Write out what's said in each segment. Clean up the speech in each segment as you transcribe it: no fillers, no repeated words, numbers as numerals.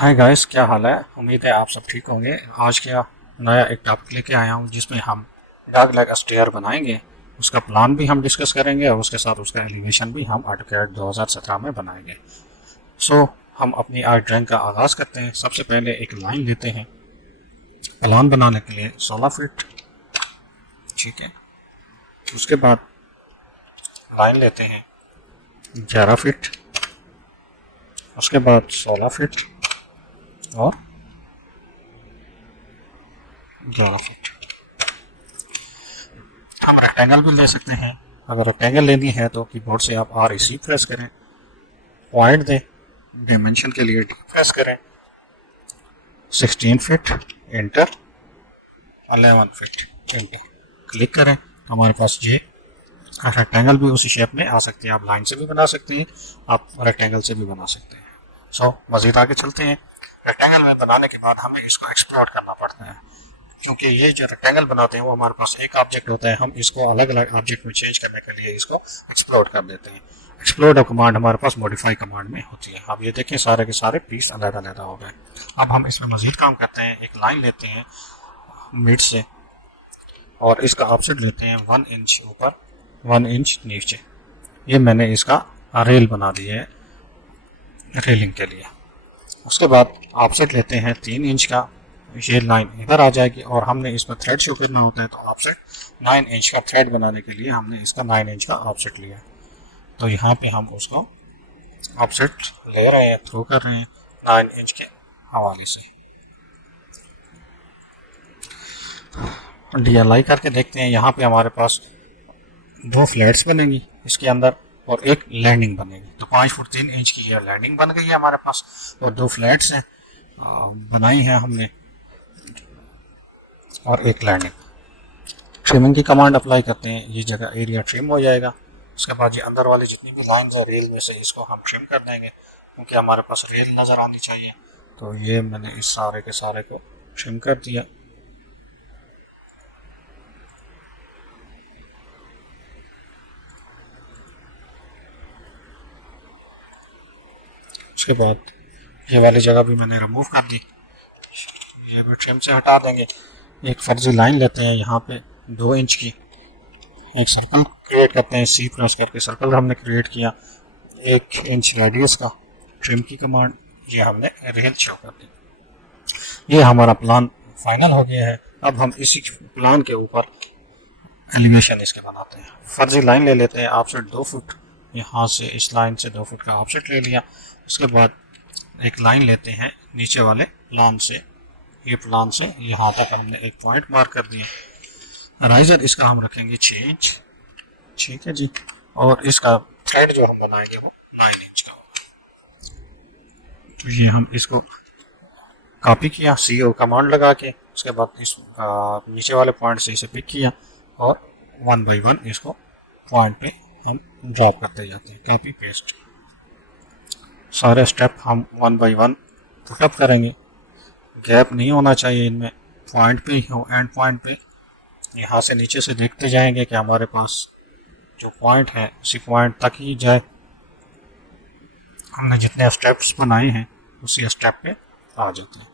Hi guys, क्या हाल है। उम्मीद है आप सब ठीक होंगे। आज क्या नया एक टॉपिक लेके आया हूँ जिसमें हम डॉग लेग स्टेयर बनाएंगे। उसका प्लान भी हम डिस्कस करेंगे और उसके साथ उसका एलिवेशन भी हम AutoCAD 2017 में बनाएंगे। सो हम अपनी आर्ट ड्राइंग का आगाज़ करते हैं। सबसे पहले एक लाइन लेते हैं प्लान बनाने के लिए 16 फीट। ठीक है, उसके बाद लाइन लेते हैं 11 फीट, उसके बाद 16 फीट और 11 फीट। हम रेक्टेंगल भी ले सकते हैं। अगर रेक्टेंगल लेनी है तो कीबोर्ड से आप REC प्रेस करें, पॉइंट दें, डायमेंशन के लिए D प्रेस करें, 16 feet enter, 11 feet enter click करें। हमारे पास ये रेक्टेंगल भी उसी शेप में आ सकती है। आप लाइन से भी बना सकते हैं, आप रेक्टेंगल से भी बना सकते हैं। सो मजीद आगे चलते हैं। रेक्टेंगल में बनाने के बाद हमें इसको एक्सप्लोर करना पड़ता है, क्योंकि ये जो रेक्टेंगल बनाते हैं वो हमारे पास एक ऑब्जेक्ट होता है। हम इसको अलग अलग ऑब्जेक्ट में चेंज करने के लिए इसको एक्सप्लोर कर देते हैं। एक्सप्लोर कमांड हमारे पास मॉडिफाई कमांड में होती है। अब ये देखें, सारे के सारे पीस अलग अलग हो गए। अब हम इसमें मजीद काम करते हैं। एक लाइन लेते हैं मिड से और इसका ऑफसेट लेते हैं 1 इंच ऊपर, 1 इंच नीचे। ये मैंने इसका रेल बना दी है रेलिंग के लिए। उसके बाद ऑफसेट लेते हैं 3 इंच का। ये लाइन इधर आ जाएगी और हमने इसमें थ्रेड शो करना होता है, तो ऑफसेट 9 इंच का थ्रेड बनाने के लिए हमने इसका 9 इंच का ऑफसेट लिया। तो यहाँ पे हम उसको ऑफसेट ले रहे हैं, थ्रू कर रहे हैं 9 इंच के हवाले से। DLI करके देखते हैं। यहाँ पे हमारे पास 2 फ्लैट्स बनेंगी इसके अंदर और एक लैंडिंग बनेगी। तो 5 फुट 3 इंच की ये लैंडिंग बन गई है हमारे पास और 2 फ्लैट्स हैं बनाई हैं हमने और एक लैंडिंग। ट्रिमिंग की कमांड अप्लाई करते हैं, ये जगह एरिया ट्रिम हो जाएगा। उसके बाद ये अंदर वाली जितनी भी लाइंस है रेल में से, इसको हम ट्रिम कर देंगे क्योंकि हमारे पास रेल नज़र आनी चाहिए। तो ये मैंने इस सारे के सारे को ट्रिम कर दिया। उसके बाद ये वाली जगह भी मैंने रिमूव कर दी, ये भी ट्रिम से हटा देंगे। एक फर्जी लाइन लेते हैं यहाँ पे 2 इंच की, एक सर्कल क्रिएट करते हैं। C प्रेस करके सर्कल हमने क्रिएट किया 1 इंच रेडियस का। ट्रिम की कमांड, ये हमने रेल शो कर दी। ये हमारा प्लान फाइनल हो गया है। अब हम इसी प्लान के ऊपर एलिवेशन इसके बनाते हैं। फर्जी लाइन ले लेते हैं ऑफसेट 2 फुट, यहाँ से इस लाइन से 2 फुट का ऑफसेट ले लिया। उसके बाद एक लाइन लेते हैं नीचे वाले प्लान से, ये प्लान से यहाँ तक हमने एक पॉइंट मार्क कर दिया। राइजर इसका हम रखेंगे 6 इंच। ठीक है जी। और इसका थ्रेड जो हम बनाएंगे वो 9 इंच का होगा। तो ये हम इसको कॉपी किया CO कमांड लगा के। उसके बाद इस नीचे वाले पॉइंट से इसे पिक किया और 1 बाई 1 इसको पॉइंट पे हम ड्रॉप करते जाते हैं। कॉपी पेस्ट, सारे स्टेप हम 1 बाई 1 पुटअप करेंगे। गैप नहीं होना चाहिए इनमें, पॉइंट पे ही हो, एंड पॉइंट पे। यहाँ से नीचे से देखते जाएंगे कि हमारे पास जो पॉइंट है उसी पॉइंट तक ही जाए। हमने जितने स्टेप्स बनाए हैं उसी स्टेप पे आ जाते हैं।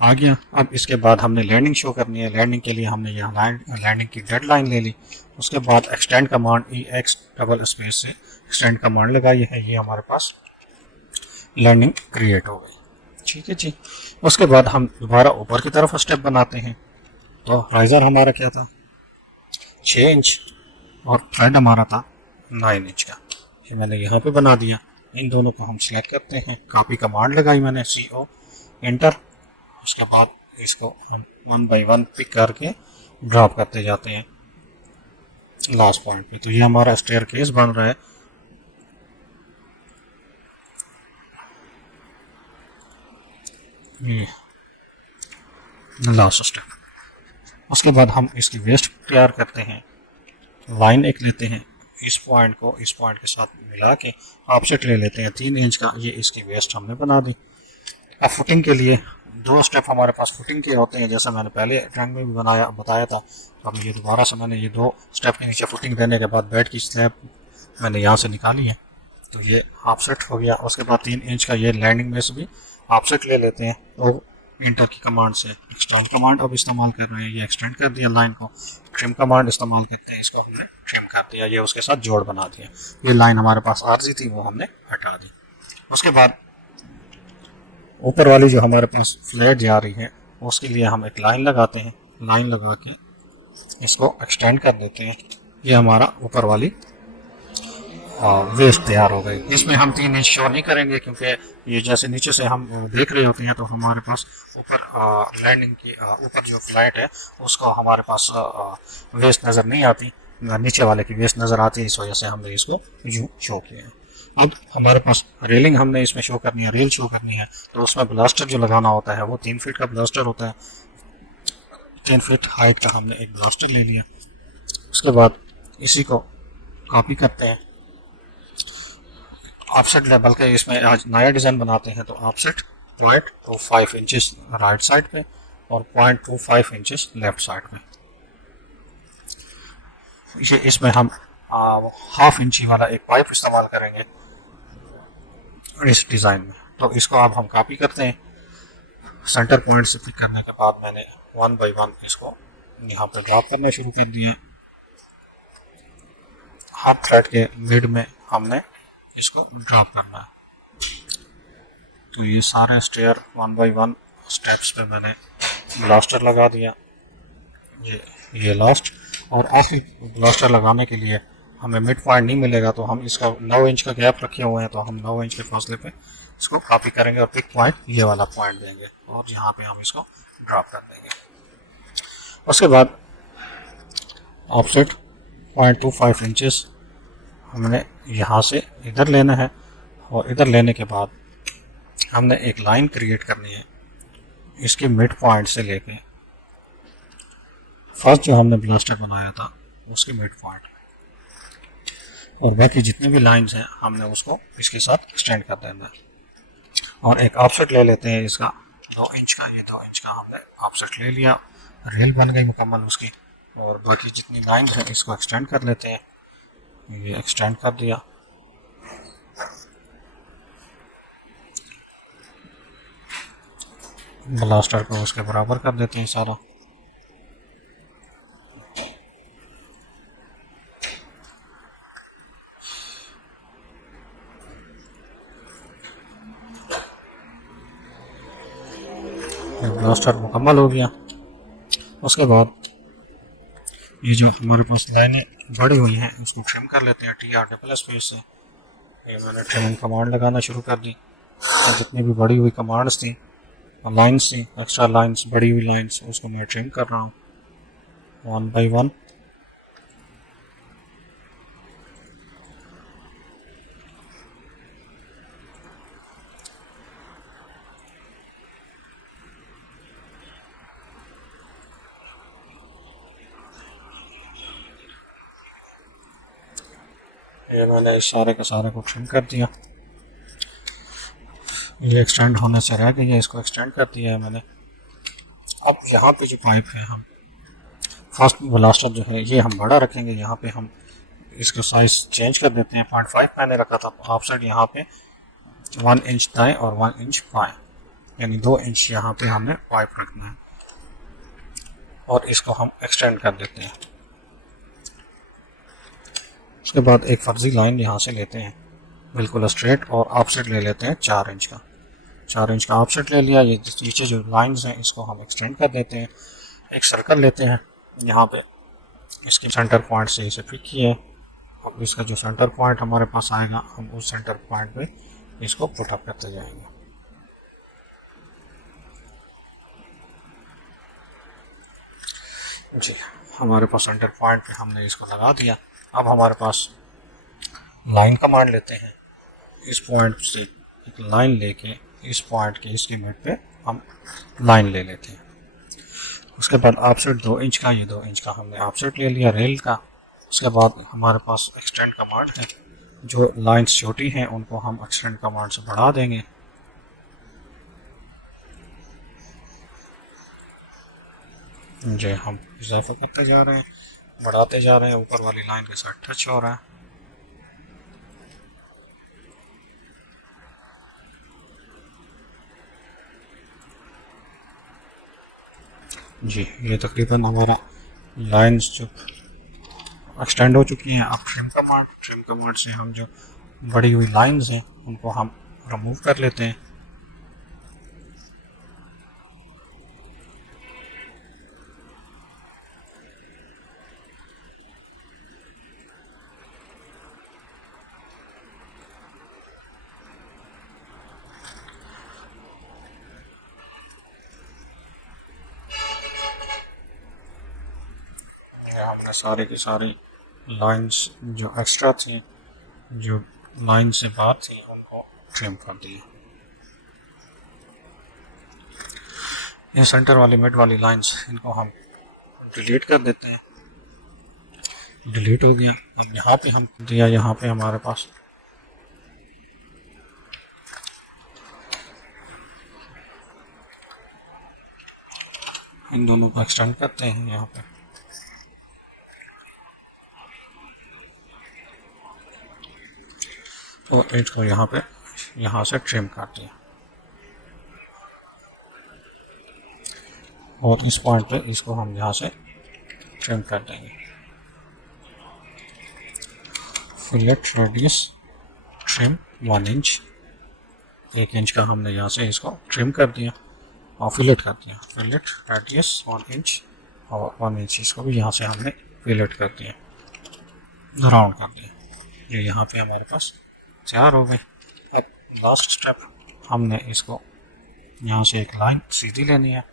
आ गया। अब इसके बाद हमने लैंडिंग शो करनी है। लैंडिंग के लिए हमने यहाँ लैंडिंग की डेड लाइन ले ली। उसके बाद extend command EX double space से एक्सटेंड कमांड लगाई है। ये हमारे पास लैंडिंग क्रिएट हो गई। ठीक है जी। उसके बाद हम दोबारा ऊपर की तरफ स्टेप बनाते हैं। तो राइजर हमारा क्या था 6 इंच और थ्रेड हमारा था 9 इंच का। ये मैंने यहाँ पे बना दिया। इन दोनों को हम सिलेक्ट करते हैं, कॉपी कमांड लगाई मैंने CO एंटर। उसके बाद इसको हम 1 बाई 1 पिक करके ड्रॉप करते जाते हैं लास्ट पॉइंट पे। तो ये हमारा स्टेयर केस बन रहा है। Last step. उसके बाद हम इसकी वेस्ट तैयार करते हैं। लाइन एक लेते हैं, इस पॉइंट को इस पॉइंट के साथ मिला के ऑफसेट ले लेते हैं 3 इंच का। ये इसकी वेस्ट हमने बना दी। अब फुटिंग के लिए 2 स्टेप हमारे पास फुटिंग के होते हैं, जैसा मैंने पहले ड्राइंग में भी बताया था। तो अब ये दोबारा से मैंने ये 2 स्टेप के नीचे फुटिंग देने के बाद बेड की स्लैब मैंने यहाँ से निकाली है। तो ये ऑफसेट हो गया। उसके बाद 3 इंच का ये लैंडिंग में से भी ऑफसेट ले लेते हैं और इंटर की कमांड से एक्सटेंड कमांड अब इस्तेमाल कर रहे हैं। ये एक्सटेंड कर दिया लाइन को। ट्रिम कमांड इस्तेमाल करते हैं, इसको हमने ट्रिम कर दिया, ये उसके साथ जोड़ बना दिया। ये लाइन हमारे पास आरजी थी वो हमने हटा दी। उसके बाद ऊपर वाली जो हमारे पास फ्लैट जा रही है उसके लिए हम एक लाइन लगाते हैं। लाइन लगा के इसको एक्सटेंड कर देते हैं। ये हमारा ऊपर वाली वेस्ट तैयार हो गई। इसमें हम 3 इंच शो नहीं करेंगे क्योंकि ये जैसे नीचे से हम देख रहे होते हैं तो हमारे पास ऊपर लैंडिंग की ऊपर जो फ्लाइट है उसको हमारे पास वेस्ट नज़र नहीं आती, नीचे वाले की वेस्ट नज़र आती है, इस वजह से हमने इसको यूँ शो किया है। अब हमारे पास रेलिंग हमने इसमें शो करनी है, रेल शो करनी है, तो उसमें ब्लास्टर जो लगाना होता है वो 3 फीट का ब्लास्टर होता है। 10 फीट हाइट का हमने एक ब्लास्टर ले लिया। उसके बाद इसी को कॉपी करते हैं ऑफसेट लेवल के। इसमें आज नया डिज़ाइन बनाते हैं तो ऑफसेट 0.25 इंचेस राइट साइड पे और 0.25 इंचेस लेफ्ट साइड पे। इसमें हम हाफ इंची वाला एक पाइप इस्तेमाल करेंगे इस डिज़ाइन में। तो इसको अब हम कॉपी करते हैं। सेंटर पॉइंट से पिक करने के बाद मैंने 1 बाई 1 इसको यहाँ पे ड्रॉप करना शुरू कर दिया। हर थ्रेड के मिड में हमने इसको ड्रॉप करना है। तो ये सारे स्टेयर 1 बाई 1 स्टेप्स पे मैंने ब्लास्टर लगा दिया। ये लास्ट और आखिरी ब्लास्टर लगाने के लिए हमें मिड पॉइंट नहीं मिलेगा तो हम इसका 9 इंच का गैप रखे हुए हैं, तो हम 9 इंच के फासले पे इसको कॉपी करेंगे और पिक पॉइंट ये वाला पॉइंट देंगे और यहाँ पे हम इसको ड्रॉप कर देंगे। उसके बाद ऑफसेट 0.25 इंचेस हमने यहाँ से इधर लेना है और इधर लेने के बाद हमने एक लाइन क्रिएट करनी है इसके मिड पॉइंट से लेके फर्स्ट जो हमने ब्लास्टर बनाया था उसके मिड पॉइंट, और बाकी जितने भी लाइंस हैं हमने उसको इसके साथ एक्सटेंड कर देना है। और एक ऑफसेट ले लेते हैं इसका 2 इंच का। ये 2 इंच का हमने ऑफसेट ले लिया, रेल बन गई मुकम्मल उसकी। और बाकी जितनी लाइन है इसको एक्सटेंड कर लेते हैं। ये एक्सटेंड कर दिया। ब्लास्टर को उसके बराबर कर देते हैं सारा। ब्लास्टर मुकम्मल हो गया। उसके बाद ये जो हमारे पास लाइनें बड़ी हुई हैं उसको ट्रिम कर लेते हैं TR स्पेस से। ये मैंने ट्रिमिंग कमांड लगाना शुरू कर दी। जितनी भी बड़ी हुई कमांड्स थी लाइन्स थी, एक्स्ट्रा लाइन्स, बड़ी हुई लाइन्स, उसको मैं ट्रिम कर रहा हूँ 1 बाई 1। ये मैंने इस सारे के सारे को ट्रिम कर दिया। ये एक्सटेंड होने से रह गई है, इसको एक्सटेंड कर दिया है मैंने। अब यहाँ पे जो पाइप है हम फर्स्ट ब्लास्टर जो है ये हम बड़ा रखेंगे। यहाँ पे हम इसका साइज चेंज कर देते हैं। 0.5 मैंने रखा था ऑफसेट, यहाँ पे 1 इंच दाएं और 1 इंच बाएं, यानी 2 इंच यहाँ पे हमने पाइप रखना है और इसको हम एक्सटेंड कर देते हैं। उसके बाद एक फर्जी लाइन यहाँ से लेते हैं बिल्कुल स्ट्रेट और ऑफसेट ले लेते हैं 4 इंच का। 4 इंच का ऑफसेट ले लिया। ये नीचे जो लाइंस हैं इसको हम एक्सटेंड कर देते हैं। एक सर्कल लेते हैं यहाँ पे, इसके सेंटर पॉइंट से इसे पिक किए। अब इसका जो सेंटर पॉइंट हमारे पास आएगा हम उस सेंटर पॉइंट पे इसको पुट अप करते जाएंगे। जी, हमारे पास सेंटर पॉइंट पे हमने इसको लगा दिया। अब हमारे पास लाइन कमांड लेते हैं। इस पॉइंट से एक लाइन लेके इस पॉइंट के इसके मिड पे हम लाइन ले लेते हैं। उसके बाद ऑफसेट 2 इंच का, ये 2 इंच का हमने ऑफसेट ले लिया रेल का। उसके बाद हमारे पास एक्सटेंड कमांड है। जो लाइंस छोटी हैं उनको हम एक्सटेंड कमांड से बढ़ा देंगे। जी, हम इजाफा करते जा रहे हैं, बढ़ाते जा रहे हैं, ऊपर वाली लाइन के साथ टच हो रहा है। जी ये तकरीबन हमारा लाइंस जो एक्सटेंड हो चुकी हैं। अब ट्रिम कमांड से हम जो बड़ी हुई लाइंस हैं उनको हम रिमूव कर लेते हैं। हमने सारे की सारी लाइंस जो एक्स्ट्रा थी, जो लाइन से बाहर थी, उनको ट्रिम कर दिया। ये सेंटर वाली मिड वाली लाइंस इनको हम डिलीट कर देते हैं। डिलीट हो गया। अब यहाँ पे हम दिया, यहाँ पे हमारे पास इन दोनों को एक्सटेंड करते हैं यहाँ पे। तो एज को यहाँ पे यहाँ से ट्रिम कर दिया और इस पॉइंट पे इसको हम यहाँ से ट्रिम कर देंगे। Fillet radius trim 1 inch, 1 inch का हमने यहाँ से इसको ट्रिम कर दिया और फिलेट कर दिया। फिलेट रेडियस 1 इंच और 1 इंच इसको भी यहाँ से हमने फिलेट कर दिया, राउंड कर दिया। ये यहाँ पे हमारे पास तैयार हो गई। अब लास्ट स्टेप, हमने इसको यहाँ से एक लाइन सीधी लेनी है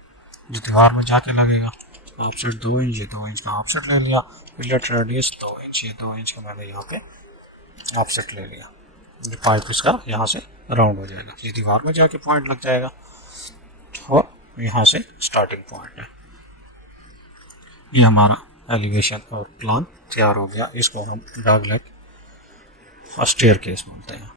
जो दीवार में जाके लगेगा। ऑफसेट 2 इंच, ये 2 इंच का ऑफसेट ले लिया। फिलेट रेडियस 2 इंच, ये 2 इंच का मैंने यहाँ पे ऑफसेट ले लिया। जो पाइप इसका यहाँ से राउंड हो जाएगा, ये दीवार में जाके पॉइंट लग जाएगा और यहाँ से स्टार्टिंग पॉइंट है। ये हमारा एलिवेशन और प्लान तैयार हो गया। इसको हम डॉग लेग और स्टेयर केस बोलते हैं।